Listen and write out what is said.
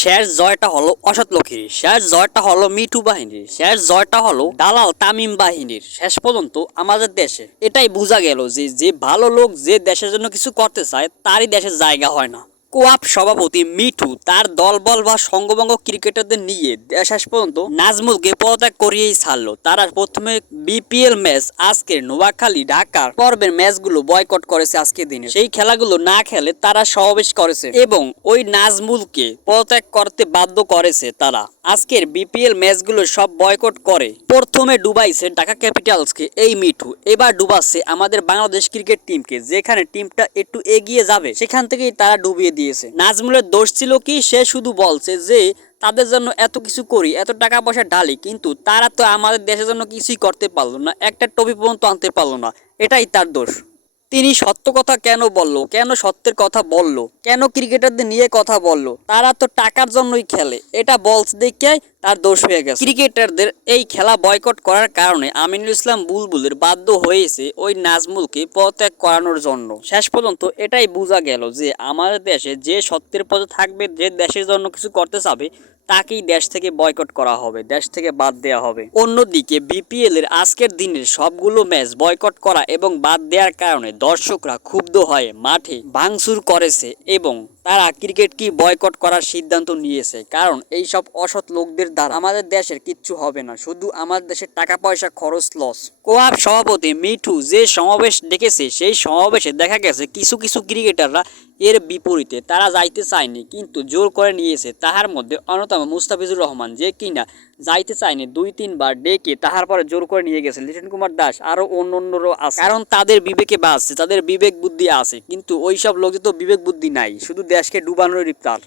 শেষ জয়টা হলো অসৎ লোকের, শেষ জয়টা হলো মিঠু বাহিনীর, শেষ জয়টা হলো দালাল তামিম বাহিনীর। শেষ পর্যন্ত আমাদের দেশে এটাই বোঝা গেল যে যে ভালো লোক যে দেশের জন্য কিছু করতে চায় তারই দেশের জায়গা হয় না। কোয়াপ সভাপতি মিঠু তার দলবল বা সঙ্গবঙ্গ ক্রিকেটারদের নিয়ে শেষ পর্যন্ত নাজমুলকে পদত্যাগ করিয়েই ছাড়লো। তারা প্রথমে বিপিএল ম্যাচ আজকের নোয়াখালী ঢাকার পর্বের ম্যাচগুলো বয়কট করেছে আজকের দিনে, সেই খেলাগুলো না খেলে তারা সমাবেশ করেছে এবং ওই নাজমুলকে পদত্যাগ করতে বাধ্য করেছে। তারা আজকের বিপিএল ম্যাচগুলো সব বয়কট করে প্রথমে ডুবাইছে ঢাকা ক্যাপিটালসকে এই মিঠু, এবার ডুবাচ্ছে আমাদের বাংলাদেশ ক্রিকেট টিমকে। যেখানে টিমটা একটু এগিয়ে যাবে সেখান থেকেই তারা ডুবিয়ে দিয়েছে। নাজমুলের দোষ ছিল কি, সে শুধু বলছে যে তাদের জন্য এত কিছু করি, এত টাকা পয়সা ঢালি, কিন্তু তারা তো আমাদের দেশের জন্য কিছুই করতে পারলো না, একটা ট্রফি পর্যন্ত আনতে পারলো না, এটাই তার দোষ। তিনি সত্য কথা কেন বললো, কেন সত্যের কথা বললো, কেন ক্রিকেটারদের নিয়ে কথা বললো? তারা তো টাকার জন্যই খেলে, এটা বলছে দেখে তার দোষ হয়ে গেছে। ক্রিকেটারদের এই খেলা বয়কট করার কারণে আমিনুল ইসলাম বুলবুলের বাধ্য হয়েছে ওই নাজমুলকে পদত্যাগ করানোর জন্য। শেষ পর্যন্ত এটাই বোঝা গেল যে আমাদের দেশে যে সত্যের পথে থাকবে, যে দেশের জন্য কিছু করতে চাবে, তাকেই দেশ থেকে বয়কট করা হবে, দেশ থেকে বাদ দেওয়া হবে। অন্যদিকে বিপিএল এর আজকের দিনের সবগুলো ম্যাচ বয়কট করা এবং বাদ দেওয়ার কারণে দর্শকরা ক্ষুব্ধ হয়ে মাঠে ভাঙচুর করেছে এবং তারা ক্রিকেট কি বয়কট করার সিদ্ধান্ত নিয়েছে। কারণ এই সব অসৎ লোকদের দ্বারা আমাদের দেশের কিচ্ছু হবে না, শুধু আমাদের দেশের টাকা পয়সা খরচ লস। কোয়াপ সভাপতি মিঠু যে সমাবেশ ডেকেছে সেই সমাবেশে দেখা গেছে কিছু কিছু ক্রিকেটাররা এর বিপরীতে, তারা যাইতে চায়নি কিন্তু জোর করে নিয়েছে। তাহার মধ্যে অন্যতম মুস্তাফিজুর রহমান, যে কিনা যাইতে চায়নি, 2-3 বার ডেকে তাহার পরে জোর করে নিয়ে গেছে। লিটন কুমার দাস আরো অন্যান্যরও আছে, কারণ তাদের বিবেকে বাঁচছে, তাদের বিবেক বুদ্ধি আছে। কিন্তু ওইসব লোকদের তো বিবেক বুদ্ধি নাই, শুধু দেশকে ডুবানোর ইফতার।